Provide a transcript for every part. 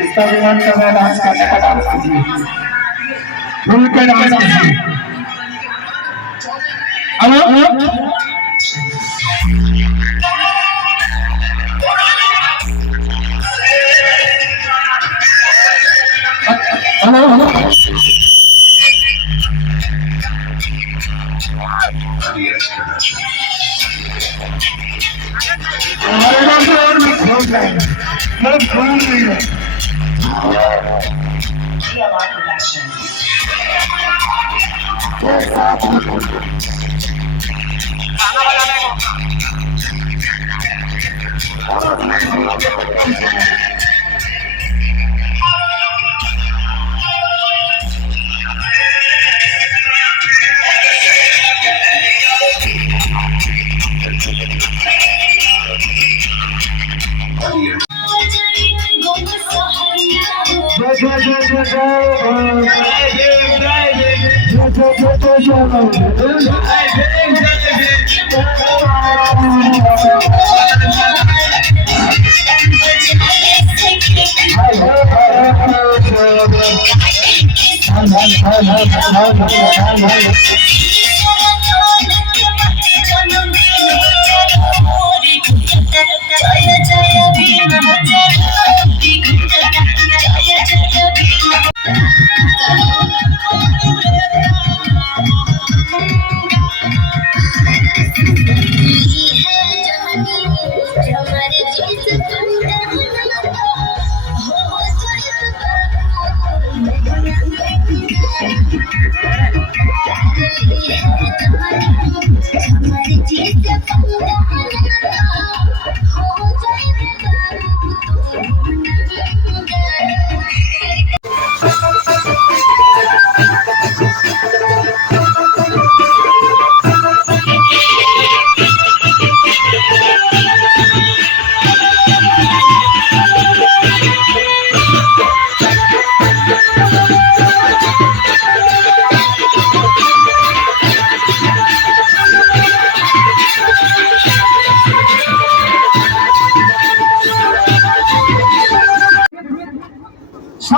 जिसका भी मन कर रहा है डांस करने का डांस कीजिए, खुल के डांस कीजिए। हेलो हेलो हेलो मैं भूल रही हूँ।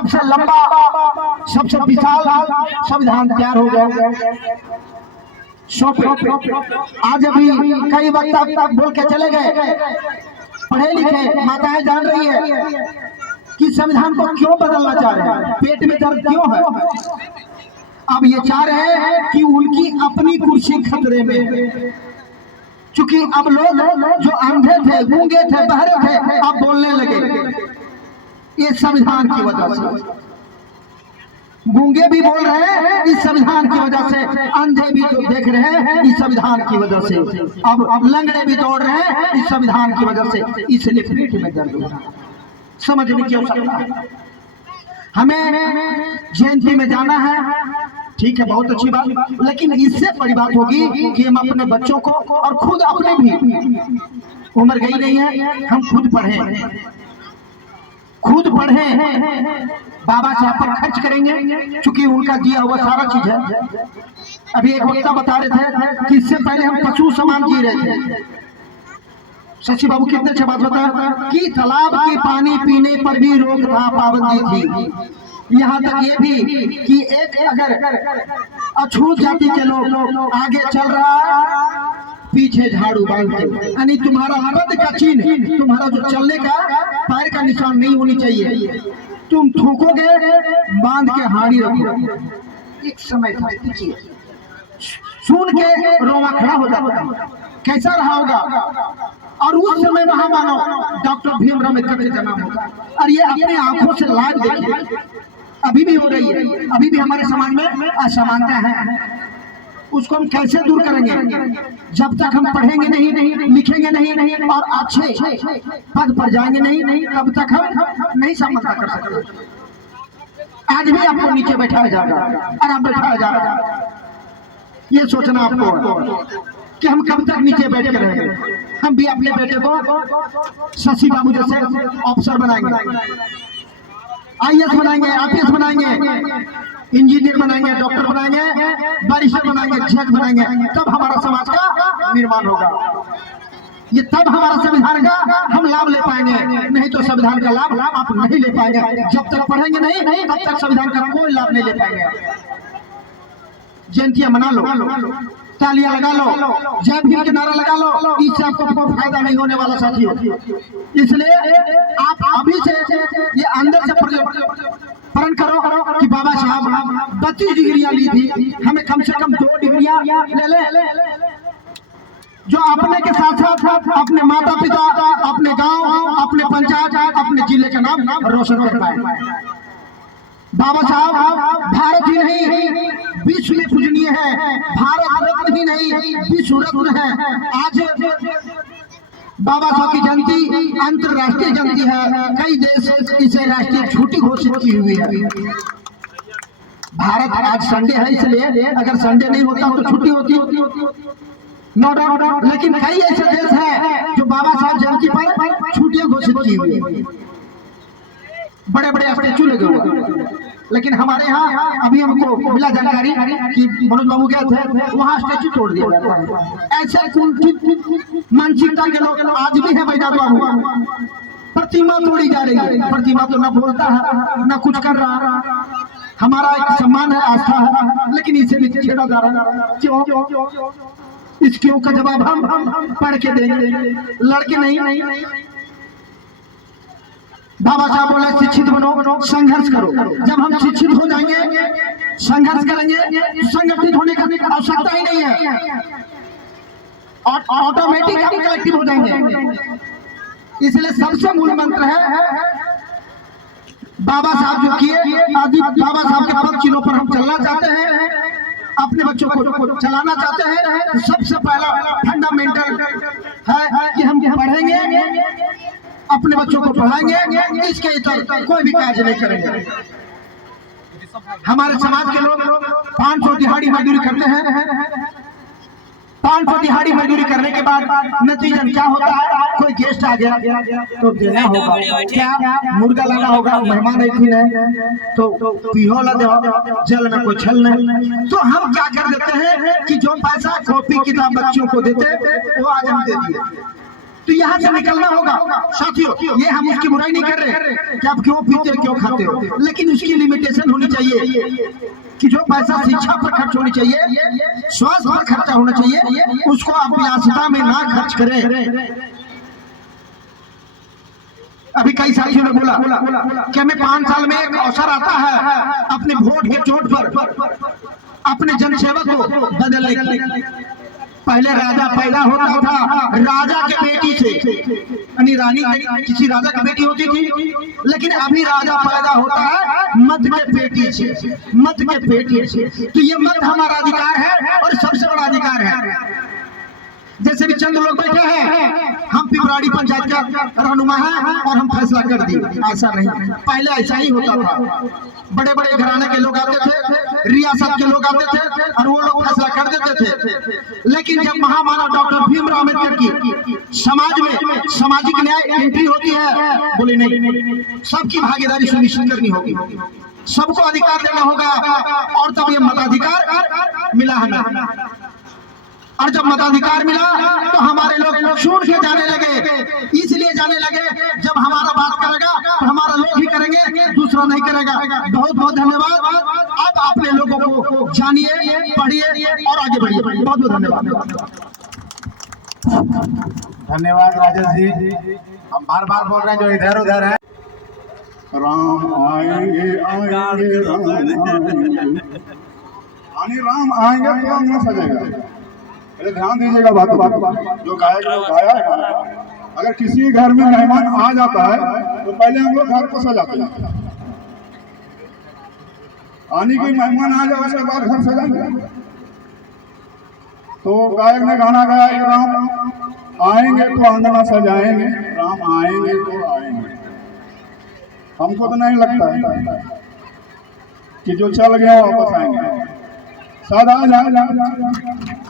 सबसे लंबा, सबसे विशाल संविधान तैयार हो गया। आज अभी कई वक्त तक बोल के चले गए, पढ़े लिखे माताएं जान रही है कि संविधान को क्यों बदलना चाह रहे हैं, पेट में दर्द क्यों है। अब ये चाह रहे हैं कि उनकी अपनी कुर्सी खतरे में, क्योंकि अब लोग जो अंधे थे, गूंगे थे, बहरे थे, अब बोलने लगे। ये संविधान की वजह से गूंगे भी बोल रहे हैं, इस संविधान की वजह से अंधे भी जो देख रहे हैं, इस संविधान की वजह से अब लंगड़े भी दौड़ रहे हैं, इस संविधान की वजह से। इसलिए पेट में दर्द हो रहा है, समझ में क्यों सकता है। हमें जयंती में जाना है, ठीक है, बहुत अच्छी बात, लेकिन इससे बड़ी बात होगी कि हम अपने बच्चों को और खुद अपने भी, उम्र गई नहीं है, हम खुद पढ़ें, बाबा साहब पर खर्च करेंगे, क्योंकि उनका दिया हुआ सारा चीज है। अभी एक वक्ता बता रहे थे कि इससे पहले हम पशु समान जी रहे थे। शशि बाबू कितने अच्छे बात बता कि तालाब के पानी पीने पर भी रोक था, पाबंदी थी। यहाँ तक ये भी कि एक अगर अछूत जाति के लोग आगे चल रहा है, पीछे झाड़ू बांधते, यानी तुम्हारा पद का चिन्ह, तुम्हारा जो चलने का पैर का निशान नहीं होनी चाहिए। तुम थूकोगे, बांध के हाड़ी रखो। एक समय था, सुन के रोमा खड़ा हो जाता है, कैसा रहा होगा। और उस समय वहां मानो डॉक्टर भीमराव अम्बेडकर का जन्म होगा, और ये अपने आंखों से लाइव देखिए, अभी भी हो रही है। अभी भी हमारे समाज में असमानता है, उसको हम कैसे दूर करेंगे। जब तक हम पढ़ेंगे नहीं, लिखेंगे नहीं और अच्छे पद पर जाएंगे नहीं, तब तक हम नहीं समझता कर सकते। आज भी आपको नीचे बैठाया जाएगा और आप बैठाया जाएगा, ये सोचना आपको कि हम कब तक नीचे बैठ कर रहेंगे। हम भी अपने बेटे को शशि बाबू जैसे अफसर बनाएंगे, IAS बनाएंगे, IPS बनाएंगे, इंजीनियर बनाएंगे, डॉक्टर बनाएंगे, बारिस्टर बनाएंगे, जज बनाएंगे, तब हमारा समाज का निर्माण होगा। ये तब हमारा संविधान का हम लाभ ले पाएंगे, नहीं तो संविधान का लाभ आप नहीं ले पाएंगे। जब तक पढ़ेंगे नहीं तब तक संविधान का कोई लाभ नहीं ले पाएंगे। जयंतियां मना लो, तालियां लगा लो, जय भीम के नारा लगा लो, इससे आपको कोई फायदा नहीं होने वाला साथियों। इसलिए आप अभी से ये अंदर से प्रण करो कि बाबा साहब 32 डिग्रियां ली थी, हमें कम से कम 2 डिग्रियां ले, जो अपने के साथ साथ अपने माता पिता, अपने गांव, अपने पंचायत, अपने जिले का नाम रोशन कर पाए। बाबा साहब भारत ही नहीं विश्व में पूजनीय है, भारत रत्न ही नहीं विश्व रत्न है। आज बाबा साहब की जयंती अंतरराष्ट्रीय जयंती है, कई देश इसे राष्ट्रीय छुट्टी घोषित की हुई है। भारत आज संडे है, इसलिए अगर संडे नहीं होता तो छुट्टी होती, नो डाउट। लेकिन कई ऐसे देश हैं जो बाबा साहब जयंती पर छुट्टियां घोषित की हुई है, बड़े बड़े स्टैचू लगे हुए। लेकिन हमारे यहाँ अभी हमको मिला जानकारी कि मनोज बाबू गए थे, वहाँ स्टैचू तोड़ दिया जाता है। ऐसे कुंठित मानसिकता के लोग आज भी है बैजाद बाबू, प्रतिमा तोड़ी जा रही है। प्रतिमा तो न बोलता है न कुछ कर रहा, हमारा एक सम्मान है, आस्था है, लेकिन इसे भी छेड़ा जा रहा है। क्यों? इस क्यों का जवाब हम पढ़ के देंगे, लड़के नहीं। बाबा साहब बोले शिक्षित बनो, संघर्ष करो। जब हम शिक्षित हो जाएंगे, संघर्ष करेंगे, संगठित होने की आवश्यकता ही नहीं है, ऑटोमेटिक हम कलेक्टिव हो जाएंगे। इसलिए सबसे मूल मंत्र है बाबा साहब जो किए, आदि बाबा साहब के पद चिन्हों पर हम चलना चाहते हैं, अपने बच्चों को चलाना चाहते हैं। सबसे पहला फंडामेंटल है कि हम पढ़ेंगे, अपने बच्चों को पढ़ाएंगे, इसके इतर कोई भी कार्य नहीं करेंगे। हमारे समाज के लोग 500 दिहाड़ी मजदूरी करते हैं। 500 दिहाड़ी मजदूरी करने के बाद नतीजन क्या होता है? कोई गेस्ट आ गया तो देना होगा, क्या मुर्गा लाना होगा, मेहमान है तो पिहोला दे, जल में कोई छल नहीं। तो हम क्या कर देते हैं कि जो पैसा कॉपी किताब बच्चों को देते वो आज हम दे दिए। तो यहाँ से निकलना होगा साथियों। ये हम उसकी बुराई नहीं कर रहे कि आप क्यों पीते हो क्यों खाते हो, लेकिन उसकी लिमिटेशन होनी चाहिए कि जो पैसा शिक्षा पर खर्च होनी चाहिए, स्वास्थ्य पर खर्चा होना चाहिए, उसको आप विलासिता में ना खर्च करें। अभी कई साथियों ने बोला कि हमें 5 साल में एक अवसर आता है अपने वोट के चोट पर अपने जनसेवक को बदलने के। पहले राजा पैदा होता था राजा के बेटी से, यानी रानी किसी राजा की बेटी होती थी, लेकिन अभी राजा पैदा होता है मत के बेटी से, मत के बेटी से। तो ये मत हमारा अधिकार है और सबसे बड़ा अधिकार है। जैसे भी चंद लोग बैठे हैं, हम पिपराड़ी पंचायत का रहनुमा है और हम फैसला कर दिए, ऐसा नहीं। पहले ऐसा ही होता था, बड़े बड़े घराने के लोग आते थे, रियासत के लोग आते थे और वो लोग फैसला कर देते थे। लेकिन जब महामानव डॉक्टर भीमराव अम्बेडकर की समाज में सामाजिक न्याय एंट्री होती है, बोले नहीं, सबकी भागीदारी सुनिश्चित करनी होगी, सबको अधिकार देना होगा, और तब ये मताधिकार मिला हमें। और जब मताधिकार मिला तो हमारे लोग छोड़ के जाने लगे, इसलिए जाने लगे जब हमारा बात करेगा तो हमारा लोग ही करेंगे, दूसरा नहीं करेगा। बहुत बहुत धन्यवाद। अब अपने लोगों को जानिए, पढ़िए और आगे बढ़िए। बहुत बहुत धन्यवाद। धन्यवाद राजेश जी। हम बार बार बोल रहे हैं जो इधर उधर है। राम आएंगे आएंगे राम आएंगे तो हम न सजेगा। ध्यान दीजिएगा बातों जो गायक लोग गाया है। अगर किसी घर में मेहमान आ जाता है तो पहले हम लोग घर को सजाते हैं, आने की मेहमान आ जाए उसके बाद घर सजाएंगे। तो गायक ने गाना गाया, राम आएंगे तो आंगना सजाएंगे, राम आएंगे तो आएंगे। हमको तो नहीं लगता है कि जो चल गया वापस आएंगे। सदा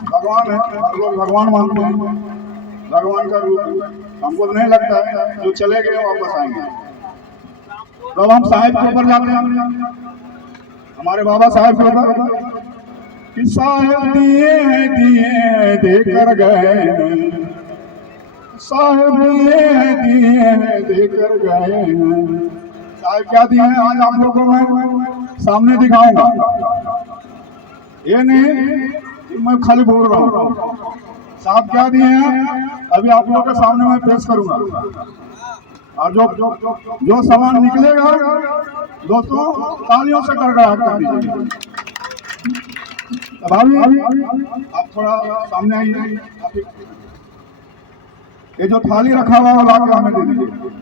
भगवान है, लोग भगवान मानते हैं, भगवान का रूप। हमको नहीं लगता है जो चले गए वापस आएंगे। तो हम साहिब के ऊपर जाते हैं, हमारे बाबा साहब के ऊपर कि साहिब दिए हैं देकर गए, साहिब दिए हैं देकर गए। साहिब क्या दिए हैं आज आप लोगों में सामने दिखाऊंगा। ये नहीं मैं खाली बोल रहा हूँ, साहब क्या दिए हैं अभी आप लोगों के सामने मैं पेश करूंगा। और जो सामान निकलेगा दोस्तों तालियों से गड़गड़ाहट कर दीजिए। अभी आप थोड़ा सामने आइए। ये जो थाली रखा हुआ वो लाकर हमें दे दीजिए।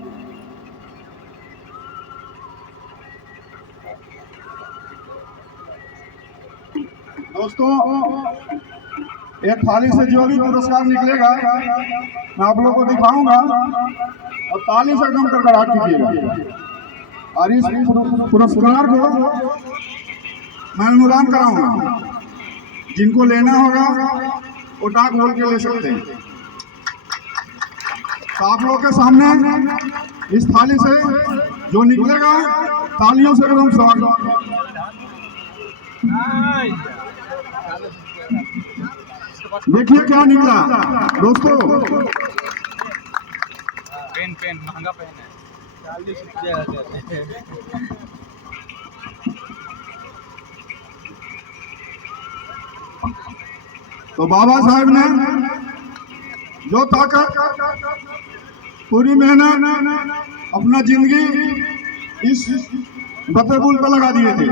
दोस्तों एक थाली से जो भी पुरस्कार निकलेगा मैं आप लोगों को दिखाऊंगा और ताली से एकदम गड़गड़ाहट कीजिएगा। और इस पुरस्कार को मैं अनुदान कराऊंगा, जिनको लेना होगा वो डाक बोल के ले सकते हैं। तो आप लोगों के सामने इस थाली से जो निकलेगा तालियों से एकदम स्वागत। देखिए क्या निकला दोस्तों। पेन महंगा पेन है, 40 रुपया। तो बाबा साहब ने जो ताकत पूरी मेहनत अपना जिंदगी इस बतेबुल पर लगा दिए थे,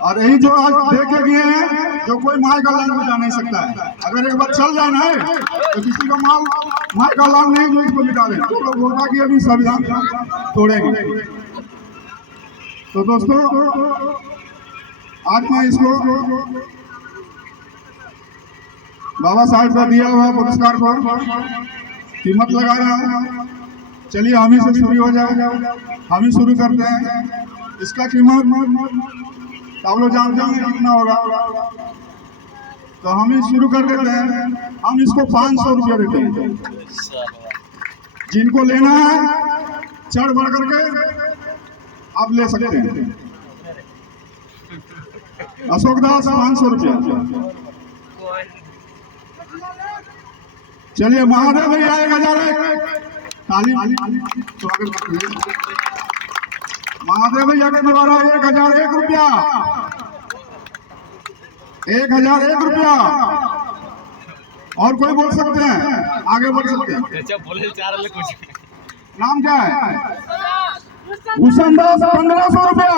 और यही जो आज देखे गए हैं जो कोई माय का लाइन मिटा नहीं सकता है। अगर एक बार चल जाए ना तो किसी का माय का लाइन नहीं जो इसको मिटा दे। तो लोग बोलता कि अभी संविधान तोड़ेंगे। तो दोस्तों आज मैं इसको बाबा साहब का दिया हुआ पुरस्कार पर कीमत लगा रहा हूँ। चलिए हम ही से शुरू हो जाए, हम ही शुरू करते हैं। इसका कीमत आप लोग जानते होंगे कितना होगा, तो हम ही शुरू कर देते हैं। हम इसको 500 रुपया देते हैं। जिनको लेना है चढ़ बढ़ करके आप ले सकते हैं। अशोक दास 500 रुपया। चलिए महादेव भैया 1001 ताली स्वागत करते हैं। महादेव भैया के द्वारा 1001 रुपया, 1001 रुपया। और कोई बोल सकते हैं, आगे बढ़ सकते हैं। बोले चार कुछ नाम क्या है? भूषण दास 1500 रुपया,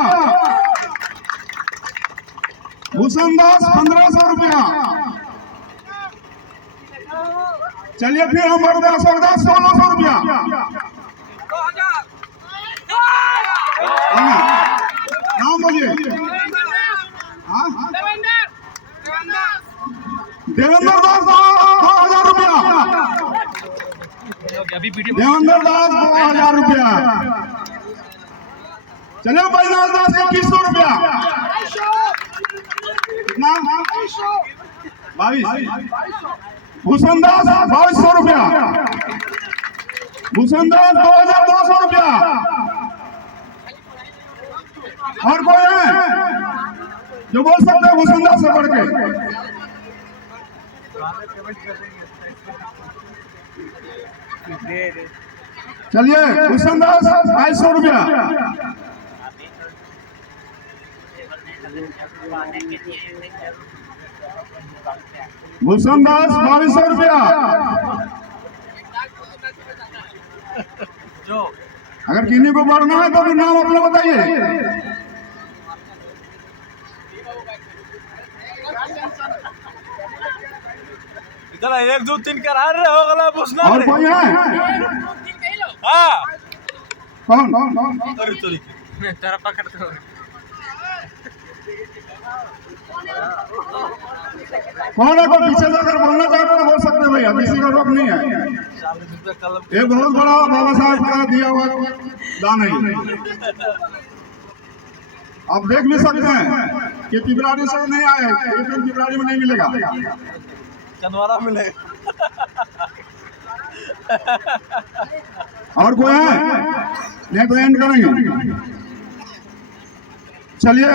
भूषण दास 1500 रुपया। चलिए फिर हम अरदास 1600 रुपया। नाम बोलिए। देवेंद्र दास 2000 रुपया, देवेंद्र दास 2000 रुपया। चलिए बैजनाथ दास 2100 रुपया। कितना? 22। भूषण दास 2200 रुपया, भूषण दास 2200 रुपया। और कोई है जो बोल सकते हैं भूषण दास से बढ़ के? चलिए भूषण दास 2200 रुपया, भूषण दास 2200 रुपया। अगर किन्हीं को बढ़ना है तो भी नाम अपना बताइए। इधर 1 2 3 करा रहे हो गला पूछना। और कोई है? हां कौन? अरे चोरी तेरा पकड़ते हो। कौन है? कोई पीछे जाकर बोलना चाहते हैं बोल सकते हैं भैया, किसी का रोक नहीं है। ये बहुत बड़ा बाबा साहब का दिया हुआ दान है। आप देख भी सकते हैं कि पिपराड़ी से नहीं आए, पिपराड़ी में नहीं मिलेगा, चंदवारा मिलेगा। और कोई है? नहीं तो एंड करेंगे। चलिए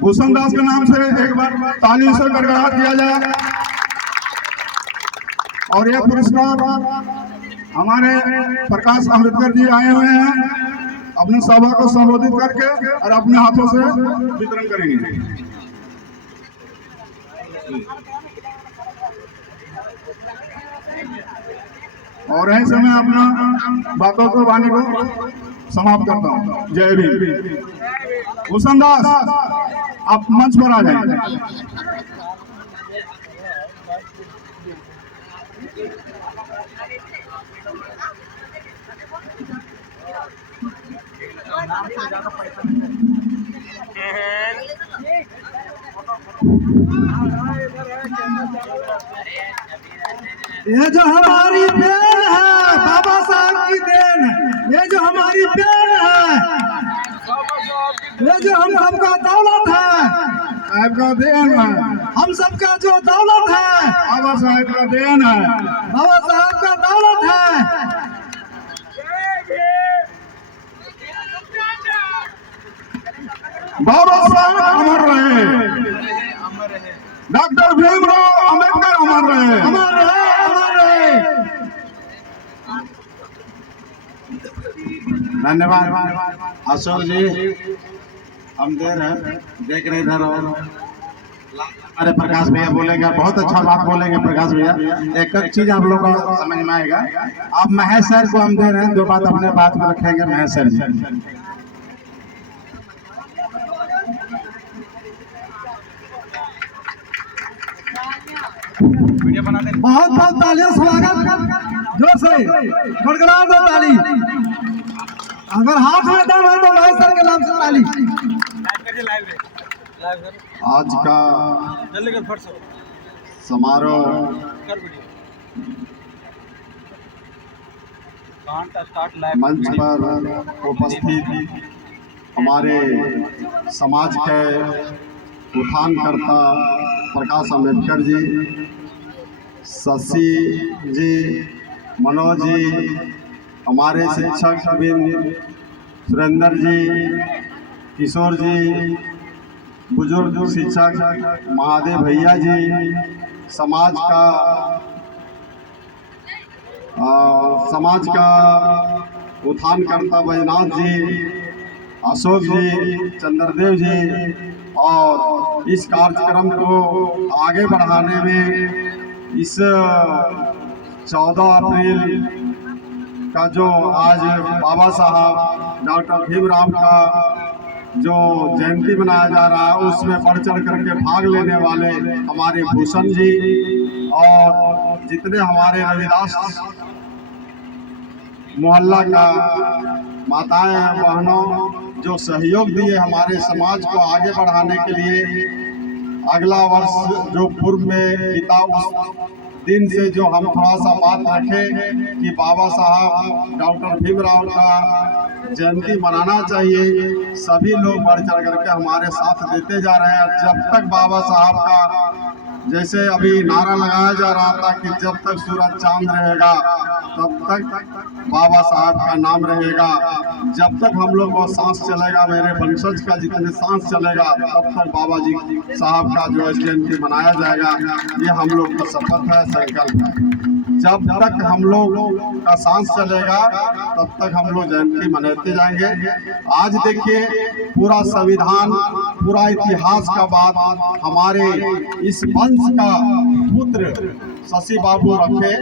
भूषण दास के नाम से एक बार ताली से बरकरार किया जाए। और यह पुरस्कार हमारे प्रकाश अम्बेडकर जी आए हुए हैं, अपने सभा को संबोधित करके और अपने हाथों से वितरण करेंगे। और ऐसे मैं अपना बातों को वाणी को समाप्त करता हूँ। जय भीम। भूषण दास आप मंच पर आ जाए। ये जो हमारी देन है, बाबा साहब की देन, ये जो हमारी देन है, ये जो हम सबका दौलत है, साहब का देन है, हम सबका जो दौलत है, बाबा साहब का देन है, बाबा साहब का दौलत है। बाबा साहब अमर रहे, डॉक्टर भीमराव अम्बेडकर अमर रहे, अमर रहे, अमर रहे। धन्यवाद अशोक जी। हम दे रहे हैं, देख रहे इधर। और हमारे प्रकाश भैया बोलेंगे, बहुत अच्छा बात बोलेंगे प्रकाश भैया। एक एक चीज आप लोग को समझ में आएगा। आप महेश सर को हम दे रहे हैं, 2 बात अपने बात में रखेंगे महेश सर जी। बहुत बहुत तालियों स्वागत, जोर से गड़गड़ा दो ताली। अगर हाथ में दम है तो भाई सर के नाम से ताली। आज का समारोह मंच पर उपस्थित हमारे समाज के उत्थानकर्ता प्रकाश अम्बेडकर जी, शशि जी, मनोज जी, हमारे शिक्षक सुरेंद्र जी, किशोर जी, बुजुर्ग शिक्षक महादेव भैया जी, समाज का समाज का उत्थानकर्ता बैजनाथ जी, अशोक जी, चंद्रदेव जी, और इस कार्यक्रम को आगे बढ़ाने में इस 14 अप्रैल का जो आज बाबा साहब डॉक्टर भीमराव का जो जयंती मनाया जा रहा है, उसमें बढ़ चढ़ करके भाग लेने वाले हमारे भूषण जी और जितने हमारे रविदास मोहल्ला का माताएं बहनों जो सहयोग दिए हमारे समाज को आगे बढ़ाने के लिए। अगला वर्ष जो पूर्व में बीता उस दिन से जो हम थोड़ा सा बात रखें कि बाबा साहब डॉक्टर भीमराव का जयंती मनाना चाहिए, सभी लोग बढ़ चढ़ करके हमारे साथ देते जा रहे हैं। जब तक बाबा साहब का, जैसे अभी नारा लगाया जा रहा था कि जब तक सूरज चांद रहेगा तब तक बाबा साहब का नाम रहेगा, जब तक हम लोग को सांस चलेगा, मेरे वंशज का जितने सांस चलेगा तब तक बाबा जी साहब का जो है जयंती मनाया जाएगा। ये हम लोग का शपथ है, संकल्प है। जब तक हम लोग का सांस चलेगा तब तक हम लोग जयंती मनाते जाएंगे। आज देखिए पूरा संविधान, पूरा इतिहास का बात हमारे इस वंश का पुत्र शशि बाबू रखे,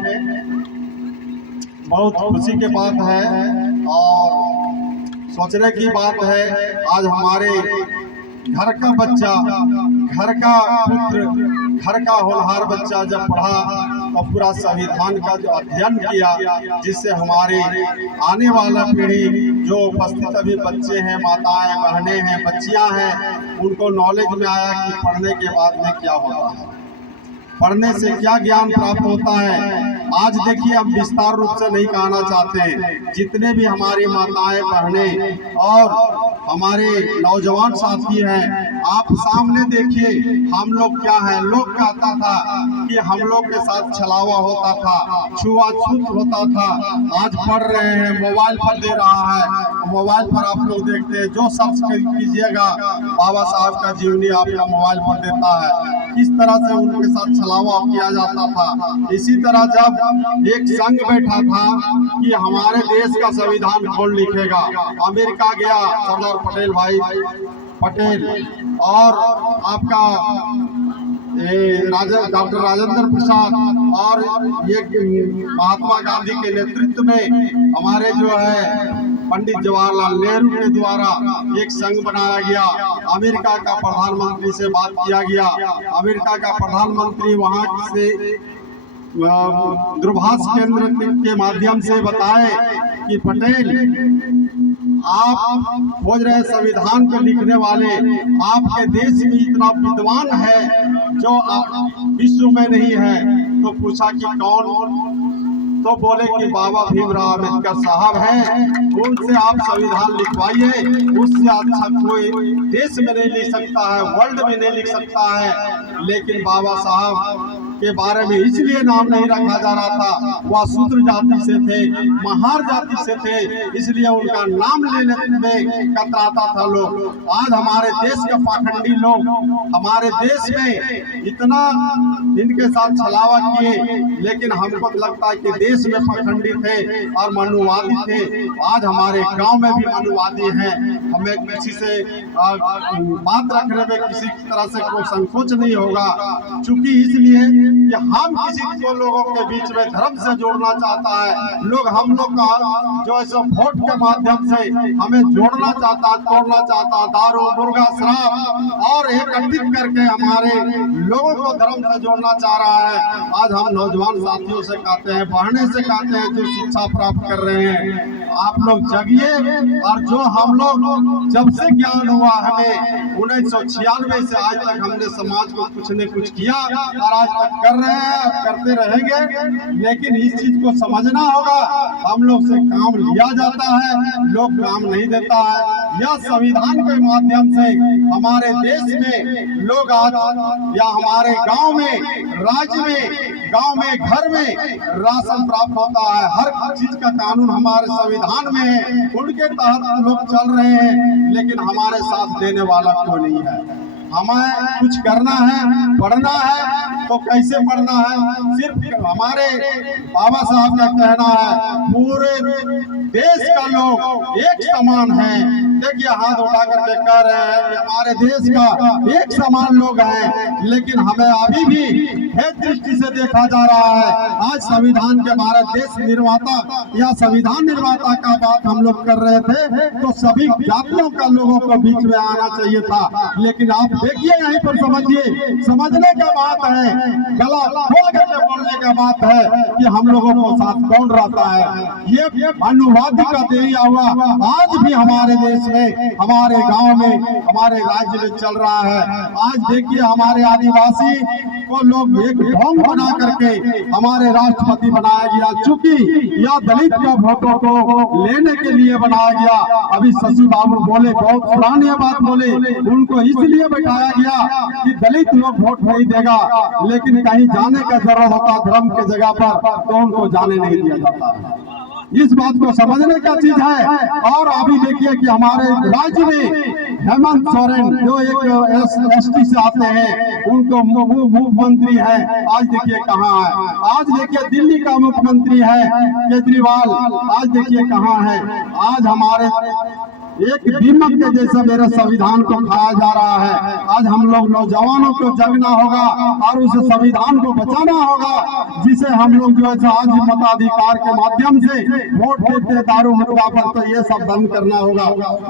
बहुत खुशी की बात है और सोचने की बात है। आज हमारे घर का बच्चा, घर का पुत्र, घर का होनहार बच्चा जब पढ़ा तो पूरा संविधान का जो अध्ययन किया, जिससे हमारे आने वाला पीढ़ी जो उपस्थित अभी बच्चे हैं, माताएं बहनें हैं, बच्चियां हैं, उनको नॉलेज में आया कि पढ़ने के बाद में क्या होता है, पढ़ने से क्या ज्ञान प्राप्त होता है। आज देखिए हम विस्तार रूप से नहीं कहना चाहते, जितने भी हमारी माताएं बहनें और हमारे नौजवान साथी हैं, आप सामने देखिए हम लोग क्या है। लोग कहता था कि हम लोग के साथ छलावा होता था, छुआछूत होता था, आज पढ़ रहे हैं, मोबाइल पर दे रहा है, मोबाइल पर आप लोग देखते हैं, जो सर्च कीजिएगा बाबा साहब का जीवनी आपका मोबाइल पर देता है। किस तरह से उनके साथ छलावा किया जाता था। इसी तरह जब एक संघ बैठा था कि हमारे देश का संविधान कौन लिखेगा, अमेरिका गया सरदार पटेल भाई पटेल और आपका डॉक्टर राजेंद्र प्रसाद और ये महात्मा गांधी के नेतृत्व में हमारे जो है पंडित जवाहरलाल नेहरू के द्वारा एक संघ बनाया गया। अमेरिका का प्रधानमंत्री से बात किया गया, अमेरिका का प्रधानमंत्री वहां से दूरभाष केंद्र के माध्यम से बताए कि पटेल आप खोज रहे संविधान को लिखने वाले, आपके देश में इतना विद्वान है जो विश्व में नहीं है। तो पूछा कि कौन, तो बोले कि बाबा भीमराव अम्बेडकर साहब हैं, उनसे आप संविधान लिखवाइए, उससे अच्छा कोई देश में नहीं लिख सकता है, वर्ल्ड में नहीं लिख सकता है। लेकिन बाबा साहब के बारे में इसलिए नाम नहीं रखा जा रहा था, वह शूद्र जाति से थे, महार जाति से थे, इसलिए उनका नाम लेने में कतराता था लोग। आज हमारे देश के पाखंडी लोग हमारे देश में इतना इनके साथ छलावा किए, लेकिन हमको लगता है कि देश में पाखंडी थे और मनुवादी थे। आज हमारे गांव में भी मनुवादी हैं। हमें किसी से बात रखने में किसी तरह से कोई संकोच नहीं होगा, चूंकि इसलिए कि हम किसी को लोगों के बीच में धर्म से जोड़ना चाहता है। लोग हम लोग का जो है वोट के माध्यम से हमें जोड़ना चाहता, तोड़ना चाहता, दारू मुर्गा शराब और एकत्रित करके हमारे लोगों को धर्म से जोड़ना चाह रहा है। आज हम नौजवान साथियों से कहते हैं, पढ़ने से कहते हैं, जो शिक्षा प्राप्त कर रहे हैं, आप लोग जगिए। और जो हम लोग जब से ज्ञान हुआ हमें 1996 से आज तक हमने समाज को कुछ न कुछ किया और आज तक कर रहे हैं और करते रहेंगे। लेकिन इस चीज को समझना होगा, हम लोग से काम लिया जाता है, लोग काम नहीं देता है। यह संविधान के माध्यम से हमारे देश में लोग आज या हमारे गांव में, राज्य में, गांव में, घर में राशन प्राप्त होता है। हर चीज का कानून हमारे संविधान में है, उनके तहत लोग चल रहे हैं, लेकिन हमारे साथ देने वाला कोई नहीं है। हमें कुछ करना है, पढ़ना है तो कैसे पढ़ना है, सिर्फ हमारे बाबा साहब का कहना है पूरे देश का लोग एक समान है। देखिए हाथ उठा करके कह रहे हैं कि हमारे देश का एक समान लोग हैं, लेकिन हमें अभी भी भेद दृष्टि से देखा जा रहा है। आज संविधान के भारत देश निर्माता या संविधान निर्माता का बात हम लोग कर रहे थे तो सभी जातियों का लोगों को बीच में आना चाहिए था, लेकिन आप देखिए यहीं पर समझिए, समझने का बात है, गला खोल करके बोलने का बात है कि हम लोगों को साथ कौन रहता है। ये अनुवादी का दिया हुआ आज भी हमारे देश में, हमारे गांव में, हमारे राज्य में चल रहा है। आज देखिए हमारे आदिवासी को लोग एक ढोंग बना करके हमारे राष्ट्रपति बनाया गया, चूंकि यह दलित का वोटों को लेने के लिए बनाया गया। अभी शशि बाबू बोले, बहुत पुरानी बात बोले, उनको इसलिए बैठाया गया कि दलित लोग वोट नहीं देगा, लेकिन कहीं जाने का जरूरत होता धर्म के जगह पर तो उनको जाने नहीं दिया जाता। इस बात को समझने का चीज है। और अभी देखिए कि हमारे राज्य में हेमंत सोरेन जो एक एसटी से आते हैं, उनको मुख्यमंत्री है, आज देखिए कहाँ है। आज देखिए दिल्ली का मुख्यमंत्री है केजरीवाल, आज देखिए कहाँ है। आज हमारे एक दीमक के जैसा मेरे संविधान को खाया जा रहा है। आज हम लोग नौजवानों को जगना होगा और उस संविधान को बचाना होगा, जिसे हम लोग जो है आज मताधिकार के माध्यम से वोट देते दारू मुर्गा पर, तो ये सब बंद करना होगा।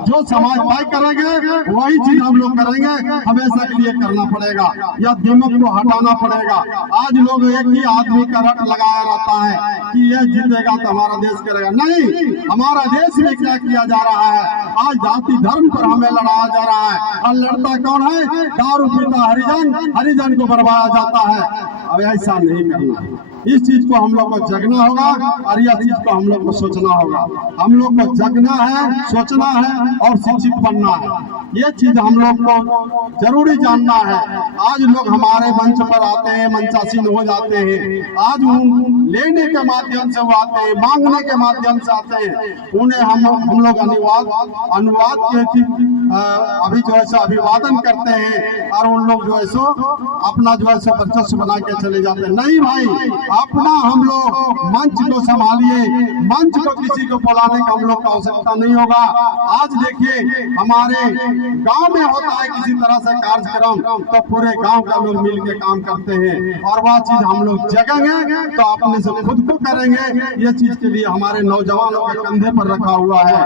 जो समाज तय करेंगे वही चीज हम लोग करेंगे, हमेशा के लिए करना पड़ेगा, या दीमक को हटाना पड़ेगा। आज लोग एक ही आदमी का रट लगाया रहता है कि ये जीतेगा तो हमारा देश करेगा, नहीं, हमारा देश में क्या किया जा रहा है। आज जाति धर्म पर हमें लड़ाया जा रहा है, और लड़ता कौन है? दारू पीता हरिजन, हरिजन को बरबाया जाता है। अब ऐसा नहीं करना है, इस चीज को हम लोग को जगना होगा और यह चीज को हम लोग को सोचना होगा। हम लोग को जगना है, सोचना है और शिक्षित बनना है, ये चीज हम लोग को जरूरी जानना है। आज लोग हमारे मंच पर आते हैं, मंचासीन हो जाते हैं, आज लेने के माध्यम से वो आते हैं, मांगने के माध्यम से आते हैं, उन्हें हम लोग अनुवाद के अभी जो है सो अभिवादन करते हैं और उन लोग जो है सो अपना जो है सो वर्चस्व बना के चले जाते हैं। नहीं भाई, अपना हम लोग मंच को संभालिए, मंच को किसी को बुलाने का हम लोग का आवश्यकता नहीं होगा। आज देखिए हमारे गांव में होता है किसी तरह से कार्यक्रम, तो पूरे गांव का लोग मिल के काम करते हैं, और वह चीज हम लोग जगेंगे तो अपने से खुद को करेंगे। ये चीज के लिए हमारे नौजवानों के कंधे पर रखा हुआ है,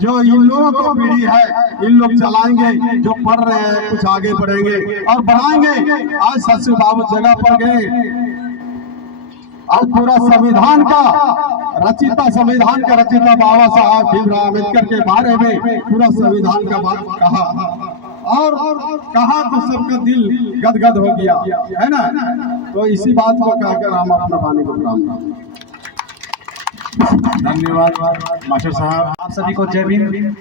जो इन लोगों को पीढ़ी है, इन लोग चलाएंगे, जो पढ़ रहे हैं कुछ आगे बढ़ेंगे और बढ़ाएंगे। आज शशि बाबू जगह पर गए, आज पूरा संविधान का रचिता बाबा साहब भीमराव अम्बेडकर के बारे में पूरा संविधान का बात कहा, और कहा तो सबका दिल गदगद हो गया, है ना। तो इसी बात को कहकर हम अपना वाणी को विराम। धन्यवाद मास्टर साहब। आप सभी को जय भीम।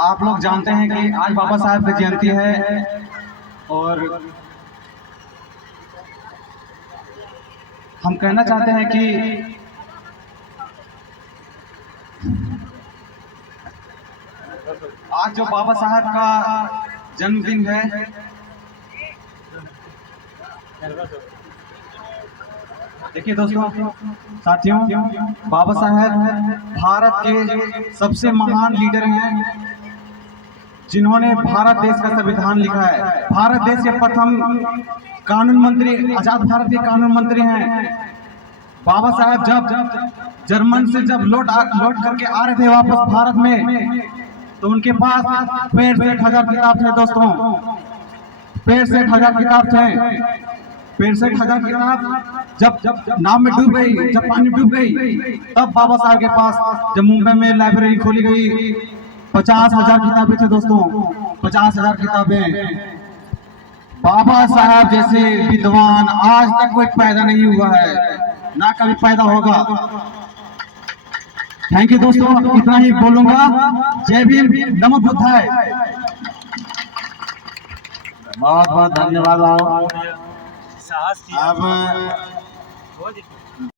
आप लोग जानते हैं कि आज बाबा साहब की जयंती है, और हम कहना चाहते हैं कि आज जो बाबा साहब का जन्मदिन है, देखिए दोस्तों, साथियों, बाबा साहब भारत के सबसे महान लीडर हैं, जिन्होंने भारत देश का संविधान लिखा है। भारत देश के प्रथम कानून मंत्री, आजाद भारत के कानून मंत्री हैं। बाबा साहब जब जर्मन से लौट करके आ रहे थे वापस भारत में, तो उनके पास 65,000 किताब थे दोस्तों, 65,000 किताब थे। 65,000 किताब जब नाव में डूब गई, जब पानी डूब गई, तब बाबा साहब के पास जब मुंबई में लाइब्रेरी खोली गई, 50,000 किताबें थे दोस्तों, 50,000 किताबें। बाबा साहब जैसे विद्वान आज तक कोई पैदा नहीं हुआ है, ना कभी पैदा होगा। थैंक यू दोस्तों, इतना ही बोलूंगा। जय भीम, नमो बुद्धाय। बहुत बहुत धन्यवाद। अब